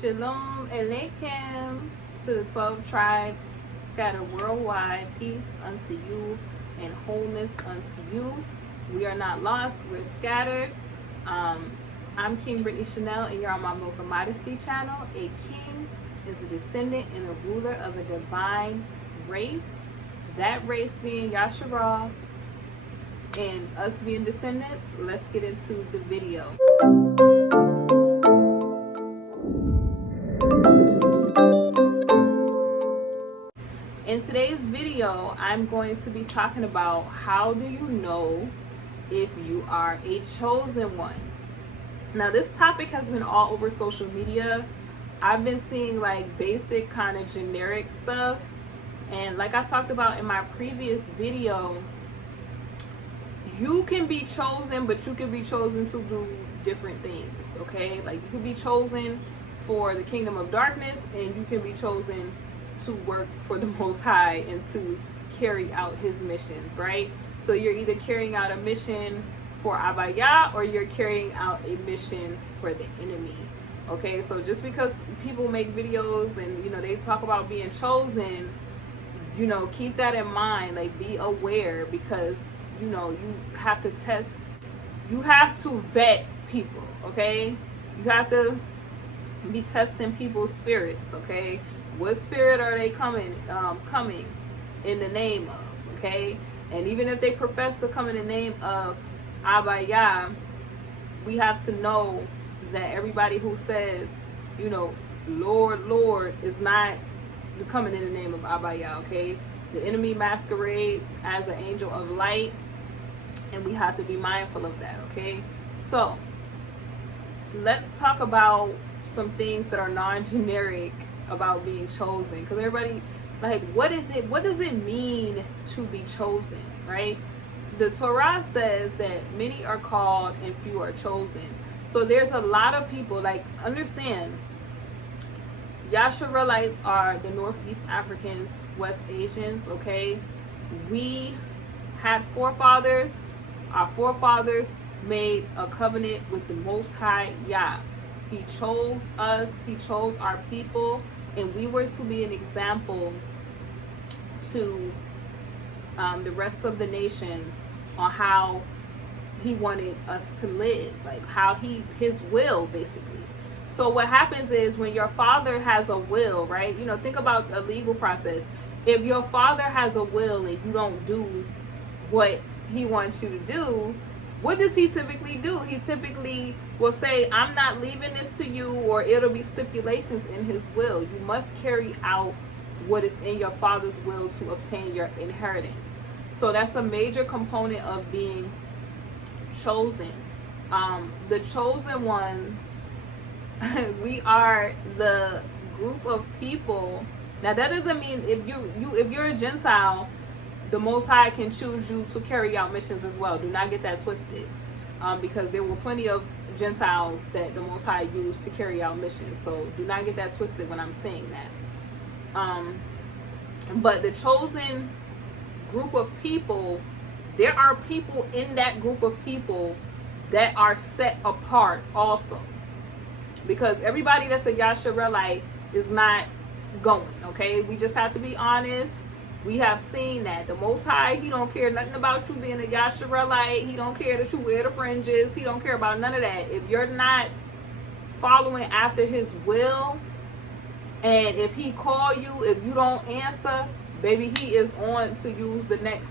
Shalom Aleichem to the 12 tribes scattered worldwide. Peace unto you and wholeness unto you. We are not lost, we're scattered. I'm King Brittany Chanel, and you're on my Mocha Modesty channel. A king is a descendant and a ruler of a divine race. That race being Yasharal, and us being descendants. Let's get into the video. In today's video, I'm going to be talking about how do you know if you are a chosen one. Now, this topic has been all over social media. I've been seeing like basic kind of generic stuff, and like I talked about in my previous video, you can be chosen, but you can be chosen to do different things, okay? Like, you can be chosen for the kingdom of darkness, and you can be chosen to work for the Most High and to carry out his missions, right? So you're either carrying out a mission for Abaya, or you're carrying out a mission for the enemy, okay? So just because people make videos and, you know, they talk about being chosen, you know, keep that in mind. Like, be aware, because, you know, you have to test, you have to vet people, okay? You have to be testing people's spirits, okay? What spirit are they coming in the name of, okay? And even if they profess to come in the name of Abaya, we have to know that everybody who says, you know, Lord, Lord, is not coming in the name of Abaya, okay? The enemy masquerade as an angel of light, and we have to be mindful of that, okay? So let's talk about some things that are non-generic about being chosen, because everybody, like, what does it mean to be chosen, right? The Torah says that many are called and few are chosen. So there's a lot of people, like, understand, Yasharalites are the Northeast Africans, West Asians, okay? We had forefathers. Our forefathers made a covenant with the Most High Yah. He chose us, he chose our people, and we were to be an example to the rest of the nations on how he wanted us to live, like how his will, basically. So what happens is, when your father has a will, right? You know, think about a legal process. If your father has a will and you don't do what he wants you to do, what does he typically do? He typically will say, I'm not leaving this to you, or it'll be stipulations in his will. You must carry out what is in your father's will to obtain your inheritance. So that's a major component of being chosen. The chosen ones, we are the group of people. Now, that doesn't mean if you're a Gentile, the Most High can choose you to carry out missions as well. Do not get that twisted, because there were plenty of Gentiles that the Most High used to carry out missions. So do not get that twisted when I'm saying that. But the chosen group of people, there are people in that group of people that are set apart also, because everybody that's a Yasharelite is not going, okay? We just have to be honest. We have seen that the Most High, he don't care nothing about you being a Yasharelite. He don't care that you wear the fringes. He don't care about none of that. If you're not following after his will, and if he call you, if you don't answer, baby, he is on to use the next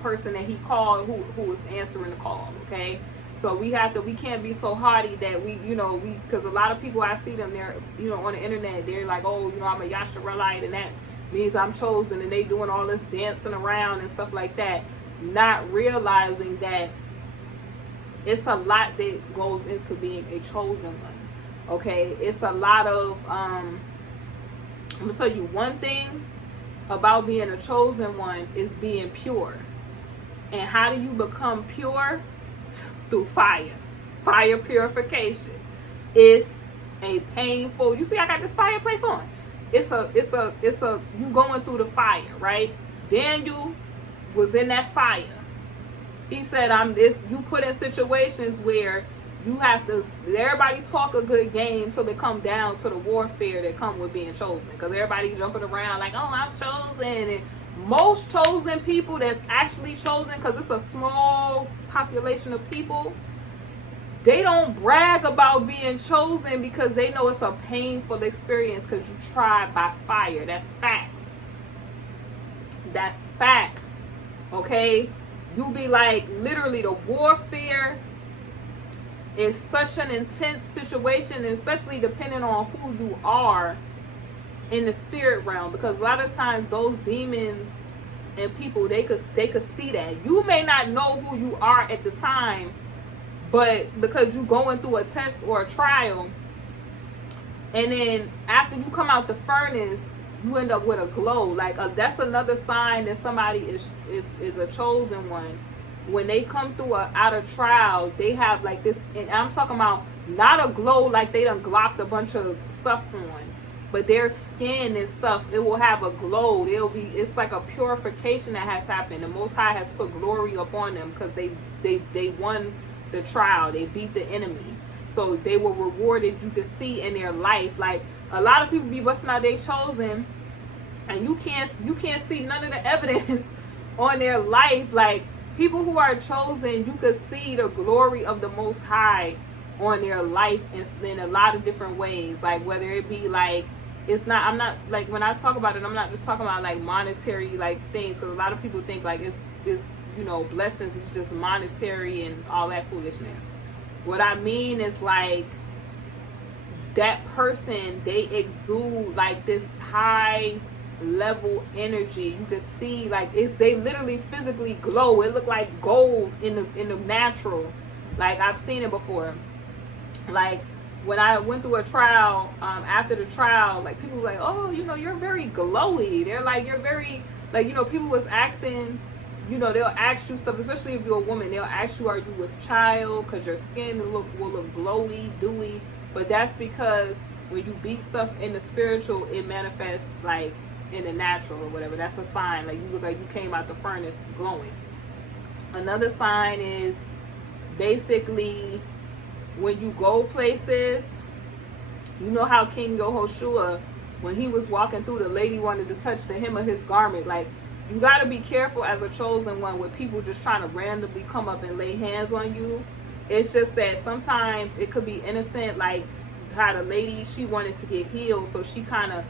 person that he called who is answering the call, okay? So we can't be so hardy that because a lot of people, I see them, they're, you know, on the internet, they're like, oh, you know, I'm a Yasharelite, and that means I'm chosen, and they doing all this dancing around and stuff like that, not realizing that it's a lot that goes into being a chosen one, okay? It's a lot of I'm gonna tell you one thing about being a chosen one is being pure. And how do you become pure? Through fire purification. It's a painful, you see I got this fireplace on, it's a you going through the fire, right? Daniel was in that fire. He said, you put in situations where You have to, everybody talk a good game until they come down to the warfare that come with being chosen. Because everybody jumping around like, oh, I'm chosen. And most chosen people that's actually chosen, because it's a small population of people, they don't brag about being chosen because they know it's a painful experience because you tried by fire. That's facts. That's facts. Okay? You be like, literally, the warfare is such an intense situation, and especially depending on who you are in the spirit realm, because a lot of times those demons and people, they could see that. You may not know who you are at the time, but because you're going through a test or a trial, and then after you come out the furnace, you end up with a glow. Like that's another sign that somebody is a chosen one. When they come through out of trial, they have like this, and I'm talking about not a glow like they done glopped a bunch of stuff on, but their skin and stuff, it will have a glow. It's like a purification that has happened. The Most High has put glory upon them because they won the trial. They beat the enemy, so they were rewarded. You could see in their life, like a lot of people be busting out they chosen, and you can't see none of the evidence on their life. Like people who are chosen, you could see the glory of the Most High on their life in a lot of different ways. Like whether it be like, I'm not like, when I talk about it, I'm not just talking about like monetary like things, because a lot of people think like it's blessings is just monetary and all that foolishness. What I mean is like that person, they exude like this high level energy. You can see like they literally physically glow. It look like gold in the natural. Like I've seen it before. Like when I went through a trial, after the trial, like people were like, oh, you're very glowy. They're like, you're very, like, people was asking, they'll ask you stuff, especially if you're a woman, they'll ask you, are you with child? Because your skin will look glowy, dewy. But that's because when you beat stuff in the spiritual, it manifests like in the natural or whatever. That's a sign. Like you look like you came out the furnace glowing. Another sign is basically when you go places, you know how King Yehoshua, when he was walking through, the lady wanted to touch the hem of his garment. Like, you got to be careful as a chosen one with people just trying to randomly come up and lay hands on you. It's just that sometimes it could be innocent, like how the lady, she wanted to get healed, so she kind of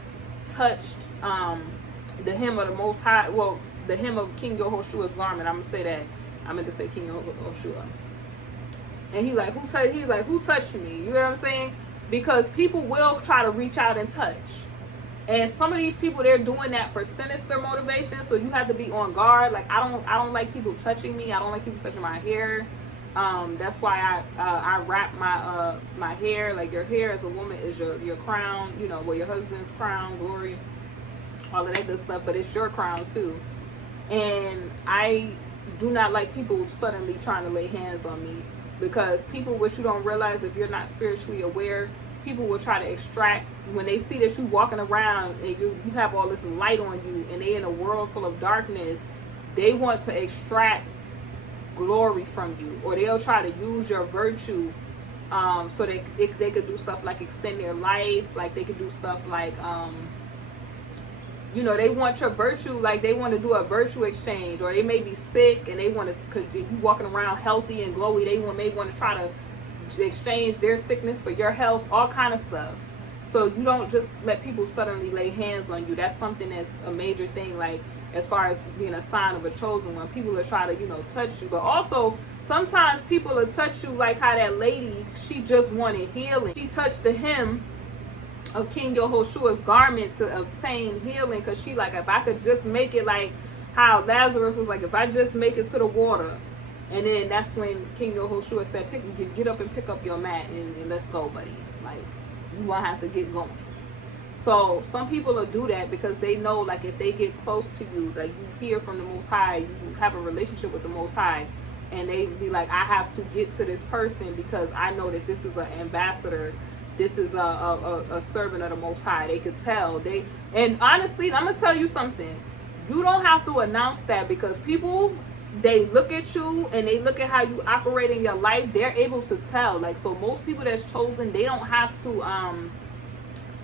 touched the hem of the Most High, well, the hem of King Yehoshua's garment. I'm going to say that. I meant to say King Yehoshua. And he's like, who touched me? You know what I'm saying? Because people will try to reach out and touch. And some of these people, they're doing that for sinister motivation. So you have to be on guard. Like, I don't like people touching me. I don't like people touching my hair. That's why I wrap my hair. Like, your hair as a woman is your crown. Well, your husband's crown, glory, all of that good stuff. But it's your crown too. And I do not like people suddenly trying to lay hands on me. Because people, what you don't realize, if you're not spiritually aware, people will try to extract, when they see that you walking around and you have all this light on you and they in a world full of darkness, they want to extract glory from you, or they'll try to use your virtue so they could do stuff like extend their life. Like they could do stuff like they want your virtue, like they want to do a virtue exchange, or they may be sick and they want to, because if you walking around healthy and glowy, they may want to try to exchange their sickness for your health, all kind of stuff. So you don't just let people suddenly lay hands on you. That's something that's a major thing, like as far as being a sign of a chosen one. People will try to touch you, but also sometimes people will touch you like how that lady, she just wanted healing. She touched the hem of King Yehoshua's garment to obtain healing, because she like, if I could just make it like how Lazarus was like, if I just make it to the water. And then that's when King Yehoshua said, get up and pick up your mat and let's go, buddy. Like, you won't have to get going. So some people will do that because they know, like, if they get close to you, like you hear from the Most High, you have a relationship with the Most High, and they be like, I have to get to this person because I know that this is an ambassador. This is a servant of the Most High. They could tell. And honestly, I'm going to tell you something. You don't have to announce that, because people they look at you and they look at how you operate in your life, they're able to tell. Like, so most people that's chosen, they don't have to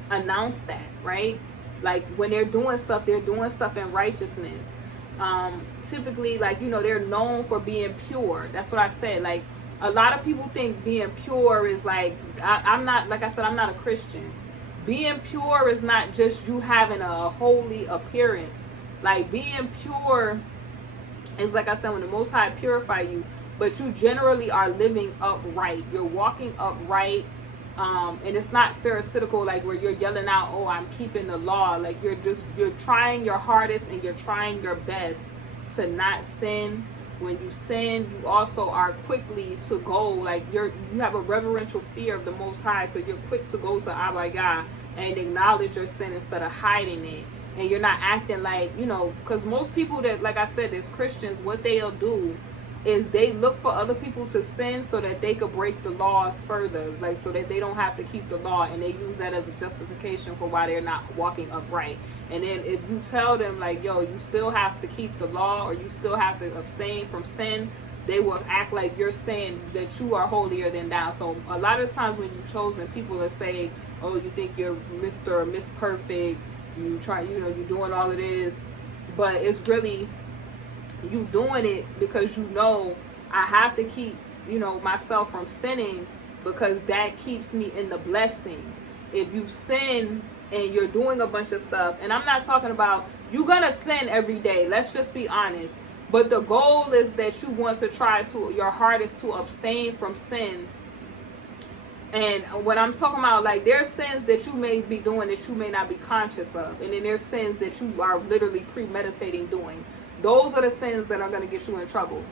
announce that, right? Like when they're doing stuff in righteousness. Typically, like, you know, they're known for being pure. That's what I said. Like, a lot of people think being pure is like, I'm not, like I said, I'm not a Christian. Being pure is not just you having a holy appearance. Like, being pure is, like I said, when the Most High purify you, but you generally are living upright. You're walking upright. And it's not pharisaical, like where you're yelling out, oh, I'm keeping the law. Like, you're trying your hardest and you're trying your best to not sin. When you sin, you also are quickly to go, like you have a reverential fear of the Most High, so you're quick to go to Abba Yah and acknowledge your sin instead of hiding it. And you're not acting like, you know, because most people that, like I said, as Christians, what they'll do is they look for other people to sin so that they could break the laws further, like so that they don't have to keep the law, and they use that as a justification for why they're not walking upright. And then if you tell them, like, yo, you still have to keep the law, or you still have to abstain from sin, they will act like you're saying that you are holier than thou. So a lot of times when you're chosen, people will say, oh, you think you're Mr. or Miss Perfect, you try, you know, you're doing all of this, but it's really you doing it because you know, I have to keep, you know, myself from sinning, because that keeps me in the blessing. If you sin and you're doing a bunch of stuff, and I'm not talking about you're gonna sin every day, let's just be honest, but the goal is that you want to try to, your hardest to abstain from sin. And when I'm talking about, like, there's sins that you may be doing that you may not be conscious of, and then there's sins that you are literally premeditating doing. Those are the sins that are going to get you in trouble.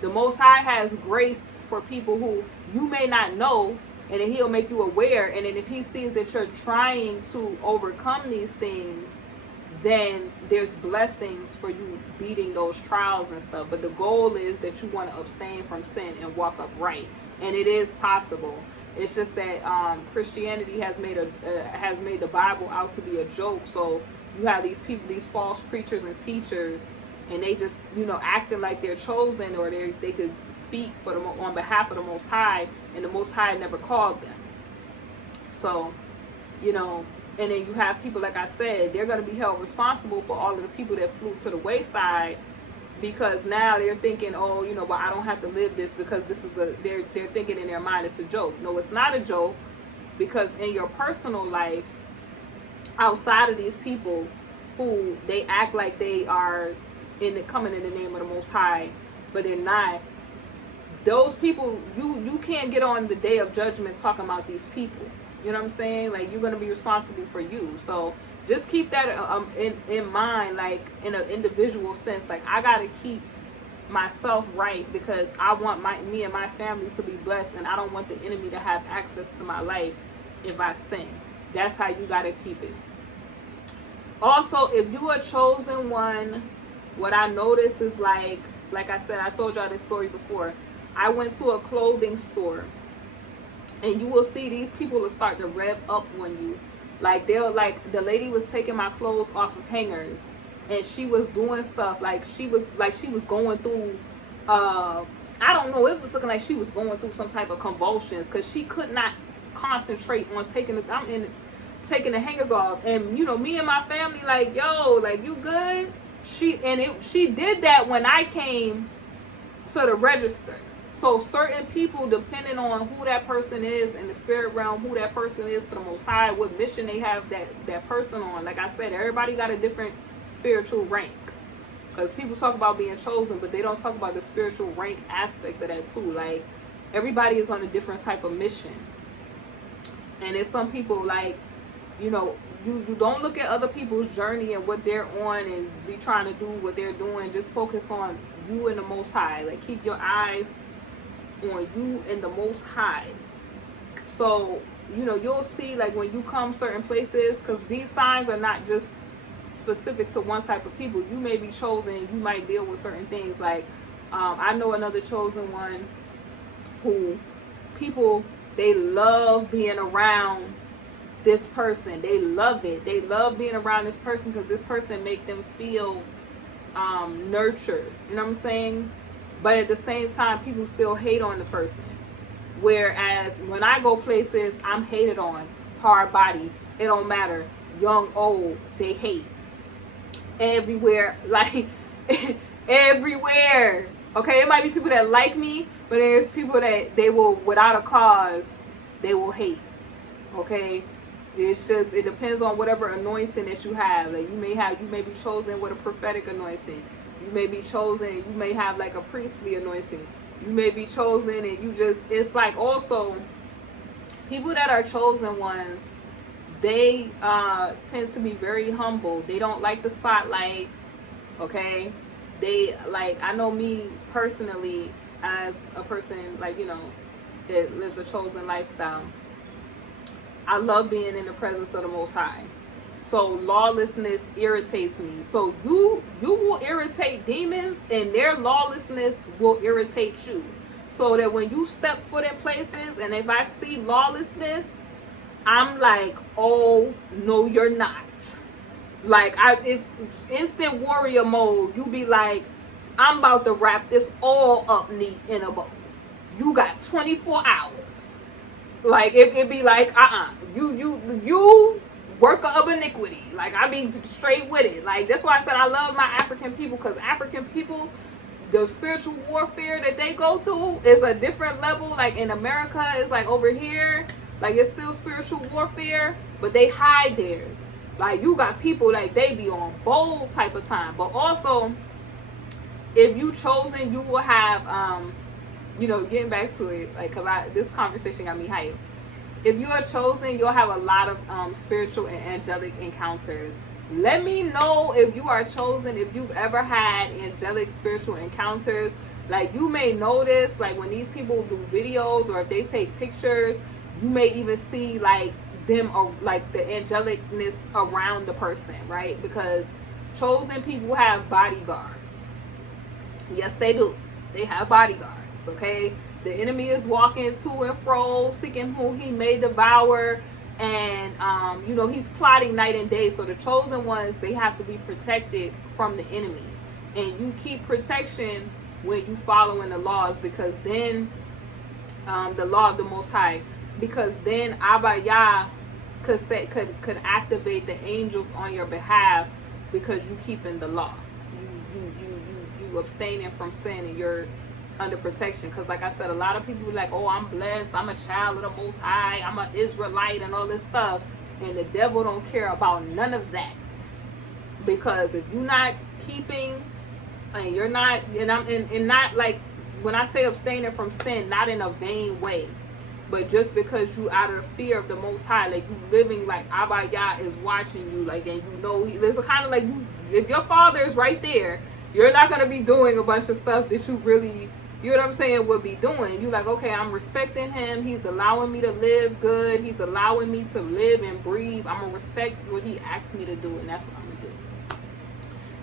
The Most High has grace for people who you may not know, and then he'll make you aware. And then if he sees that you're trying to overcome these things, then there's blessings for you beating those trials and stuff. But the goal is that you want to abstain from sin and walk upright. And it is possible. It's just that Christianity has made the Bible out to be a joke. So you have these people, these false preachers and teachers, and they just, you know, acting like they're chosen, or they could speak for them on behalf of the Most High, and the Most High never called them. So, you know, and then you have people, like I said, they're going to be held responsible for all of the people that flew to the wayside, because now they're thinking, oh, you know, well, I don't have to live this because this is they're thinking in their mind it's a joke. No, it's not a joke, because in your personal life, outside of these people who they act like they are coming in the name of the Most High, but they're not. Those people, you can't get on the day of judgment talking about these people. You know what I'm saying? Like, you're going to be responsible for you. So just keep that in mind, like, in an individual sense. Like, I got to keep myself right, because I want me and my family to be blessed, and I don't want the enemy to have access to my life if I sin. That's how you got to keep it. Also, if you are chosen one, what I noticed is, like I said, I told y'all this story before. I went to a clothing store, and you will see these people will start to rev up on you. Like, the lady was taking my clothes off of hangers, and she was doing stuff like she was going through, I don't know, it was looking like she was going through some type of convulsions, because she could not concentrate on taking the hangers off. And, you know, me and my family, like, yo, like, you good? She did that when I came to the register. So certain people, depending on who that person is in the spirit realm, who that person is to the Most High, what mission they have that person on. Like I said, everybody got a different spiritual rank. Because people talk about being chosen, but they don't talk about the spiritual rank aspect of that too. Like, everybody is on a different type of mission. And there's some people, like, you know, you don't look at other people's journey and what they're on and be trying to do what they're doing. Just focus on you and the Most High. Like, keep your eyes on you and the Most High. So, you know, you'll see, like, when you come certain places, because these signs are not just specific to one type of people. You may be chosen, you might deal with certain things. Like, I know another chosen one who people, they love being around this person. They love it. They love being around this person because this person make them feel nurtured. You know what I'm saying? but at the same time, people still hate on the person. Whereas when I go places, I'm hated on. Hard body, it don't matter. Young, old, they hate. Everywhere, like, everywhere. Okay, it might be people that like me, but there's people that they will, without a cause, they will hate. Okay, it's just, it depends on whatever anointing that you have. Like, you may be chosen with a prophetic anointing. You may be chosen, you may have like a priestly anointing. You may be chosen and you just, it's like, also people that are chosen ones, they tend to be very humble. They don't like the spotlight. Okay, they, like, I know me personally, as a person, like, you know, that lives a chosen lifestyle, I love being in the presence of the Most High. So lawlessness irritates me. So you will irritate demons, and their lawlessness will irritate you. So that when you step foot in places, and if I see lawlessness, I'm like, oh no, you're not. Like, it's instant warrior mode. You be like, I'm about to wrap this all up neat in a bow. You got 24 hours. Like, it be like, you worker of iniquity. Like, I be straight with it. Like, that's why I said I love my African people, because African people, the spiritual warfare that they go through is a different level. Like, in America, it's like over here, like, it's still spiritual warfare, but they hide theirs. Like, you got people, like, they be on bold type of time. But also, if you chosen, you will have, you know, getting back to it, like, cause this conversation got me hyped. If you are chosen, you'll have a lot of spiritual and angelic encounters. Let me know if you are chosen, if you've ever had angelic spiritual encounters. Like, you may notice, like, when these people do videos or if they take pictures, you may even see, like, them, like, the angelicness around the person, right? Because chosen people have bodyguards. Yes, they do. They have bodyguards, okay? The enemy is walking to and fro, seeking who he may devour. And, you know, he's plotting night and day. So the chosen ones, they have to be protected from the enemy. And you keep protection when you following the laws, because then, the law of the Most High, because then Abba Yah could activate the angels on your behalf, because you keeping the law. You abstaining from sin, and you're under protection. Because, like I said, a lot of people are like, oh, I'm blessed, I'm a child of the Most High, I'm an Israelite, and all this stuff. And the devil don't care about none of that. Because if you're not keeping, and you're not, and not like, when I say abstaining from sin, not in a vain way, but just because you out of the fear of the Most High, like, you living like Abba Yah is watching you, like, and you know, it's kind of like, if your father is right there, you're not going to be doing a bunch of stuff that you really, you know what I'm saying, would be doing. You like, okay, I'm respecting him. He's allowing me to live good. He's allowing me to live and breathe. I'm going to respect what he asked me to do, and that's what I'm going to do.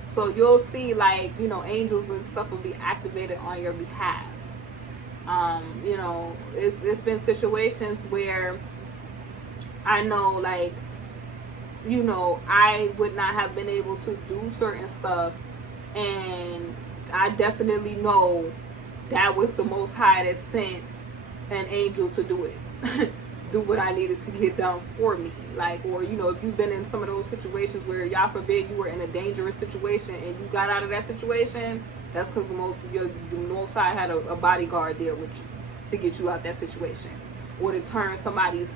So you'll see, like, you know, angels and stuff will be activated on your behalf. You know, it's been situations where I know, like, you know, I would not have been able to do certain stuff. And I definitely know that was the Most High that sent an angel to do it. Do what I needed to get done for me. Like, or, you know, if you've been in some of those situations where, y'all forbid, you were in a dangerous situation and you got out of that situation, that's because the Most High had a bodyguard there with you to get you out that situation. Or to turn somebody's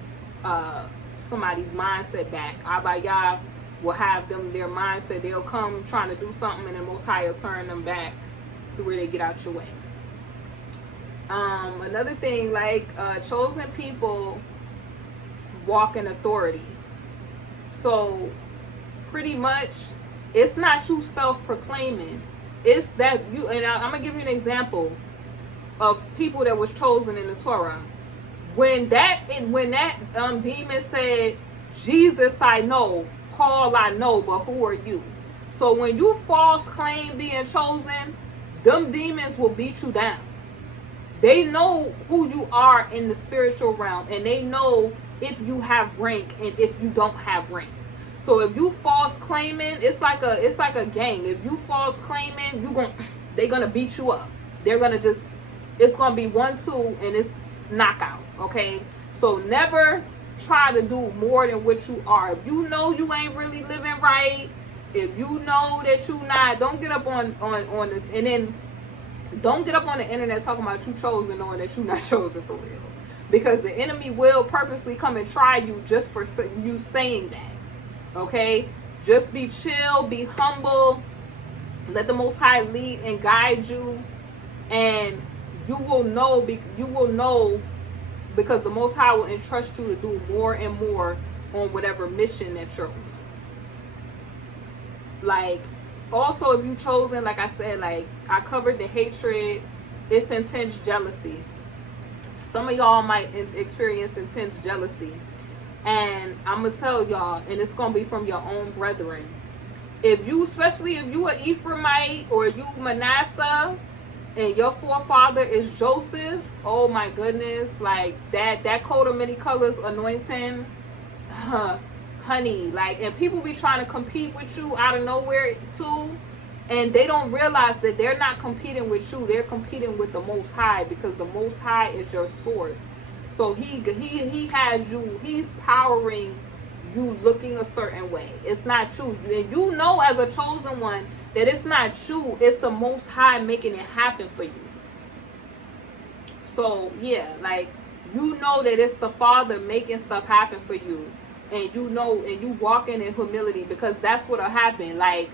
mindset back. Abba Yah will have them, their mindset, they'll come trying to do something, and the Most High will turn them back to where they get out your way. Another thing, like, chosen people walk in authority. So pretty much, it's not you self-proclaiming, it's that you, and I'm gonna give you an example of people that was chosen in the Torah. When that demon said, Jesus I know, Paul I know, but who are you? So when you false claim being chosen, them demons will beat you down. They know who you are in the spiritual realm, and they know if you have rank and if you don't have rank. So if you false claiming, it's like a game. If you false claiming, they're gonna beat you up. they're gonna just, it's gonna be 1-2 and it's knockout. Okay, so never try to do more than what you are. If you know you ain't really living right, if you know that you not, don't get up on the, and then don't get up on the internet talking about you chosen knowing that you not chosen for real. Because the enemy will purposely come and try you just for you saying that. Okay? Just be chill, be humble, let the Most High lead and guide you, and you will know because the Most High will entrust you to do more and more on whatever mission that you're on. Like, also, if you chosen, like I said, like I covered the hatred, it's intense jealousy. Some of y'all might experience intense jealousy, and I'm gonna tell y'all, and it's gonna be from your own brethren. If you, especially if you are Ephraimite or you Manasseh, and your forefather is Joseph, oh my goodness, like that coat of many colors anointing, honey, like, and people be trying to compete with you out of nowhere too, and they don't realize that they're not competing with you, they're competing with the Most High, because the Most High is your source. So he has you, he's powering you looking a certain way. It's not you, and you know as a chosen one that it's not you, it's the Most High making it happen for you. So yeah, like, you know that it's the Father making stuff happen for you, and you know, and you walking in humility, because that's what'll happen. Like,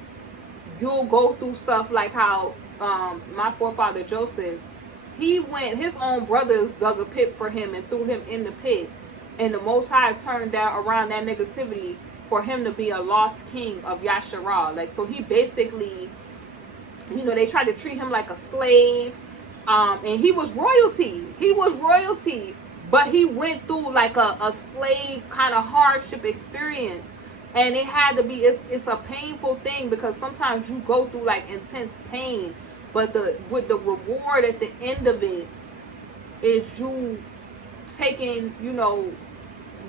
you'll go through stuff like how my forefather Joseph, his own brothers dug a pit for him and threw him in the pit, and the Most High turned down around that negativity for him to be a lost king of Yasharah. Like, so he basically, you know, they tried to treat him like a slave, and he was royalty, but he went through like a slave kind of hardship experience. And it had to be, it's a painful thing, because sometimes you go through like intense pain, but with the reward at the end of it is you taking, you know,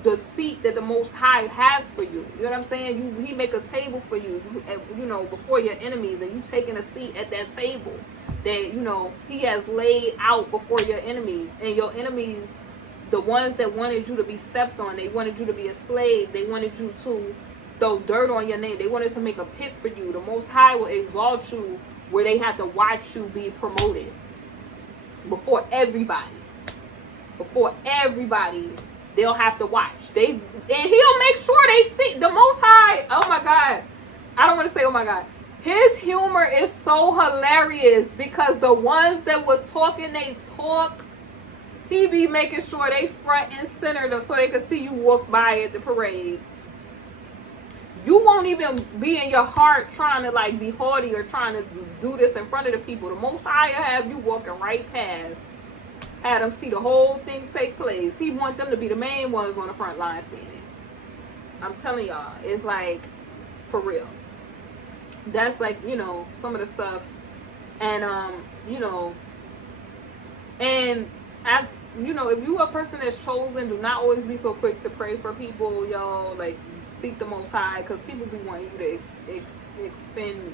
the seat that the Most High has for you. You know what I'm saying? He make a table for you, you know, before your enemies, and you taking a seat at that table that, you know, he has laid out before your enemies. And your enemies, the ones that wanted you to be stepped on, they wanted you to be a slave, they wanted you to throw dirt on your name, they wanted to make a pit for you. The Most High will exalt you where they have to watch you be promoted before everybody. They'll have to watch. And he'll make sure they see the Most High. Oh my God. I don't want to say oh my God. His humor is so hilarious, because the ones that was talking, they talk. He be making sure they front and center so they can see you walk by at the parade. You won't even be in your heart trying to like be haughty or trying to do this in front of the people. The Most High will have you walking right past. Have them see the whole thing take place. He want them to be the main ones on the front line seeing it. I'm telling y'all, it's like, for real. That's like, you know, some of the stuff. And you know, and as you know, if you a person that's chosen, do not always be so quick to pray for people, y'all. Like, seek the Most High, because people be wanting you to expend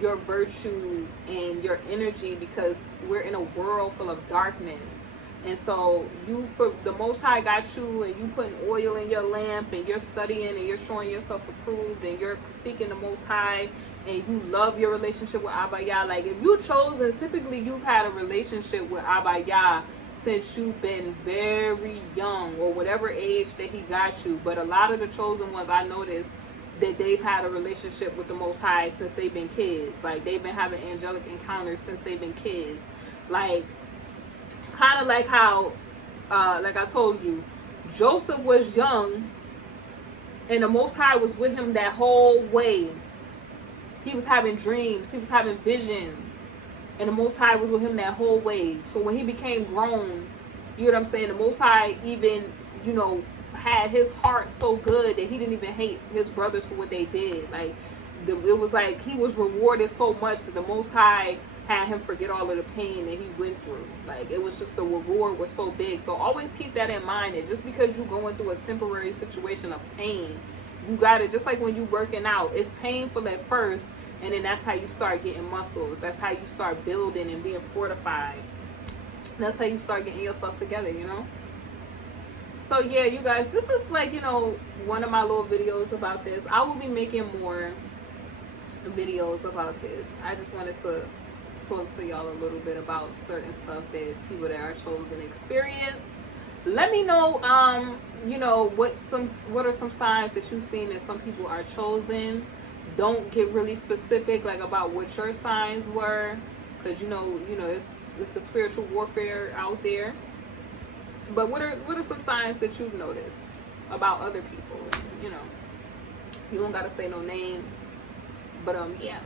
your virtue and your energy, because we're in a world full of darkness. And so the Most High got you, and you putting oil in your lamp, and you're studying, and you're showing yourself approved, and you're seeking the Most High, and you love your relationship with Abba Yah. Like, if you chosen, typically you've had a relationship with Abba Yah since you've been very young, or whatever age that he got you. But a lot of the chosen ones, I noticed that they've had a relationship with the Most High since they've been kids. Like, they've been having angelic encounters since they've been kids. Like, kind of like how, like I told you, Joseph was young, and the Most High was with him that whole way. He was having dreams, he was having visions, and the Most High was with him that whole way. So when he became grown, you know what I'm saying, the Most High even, you know, had his heart so good that he didn't even hate his brothers for what they did. Like, it was like he was rewarded so much that the Most High had him forget all of the pain that he went through. Like, it was just, the reward was so big. So always keep that in mind, that just because you're going through a temporary situation of pain, you got to, just like when you're working out, it's painful at first, And then that's how you start getting muscles. That's how you start building and being fortified. That's how you start getting yourself together, you know? So yeah, you guys, this is like, you know, one of my little videos about this. I will be making more videos about this. I just wanted to talk to y'all a little bit about certain stuff that people that are chosen experience. Let me know, you know, what are some signs that you've seen that some people are chosen. Don't get really specific, like, about what your signs were, because you know, it's a spiritual warfare out there. But what are some signs that you've noticed about other people? You know, you don't gotta say no names, but yeah.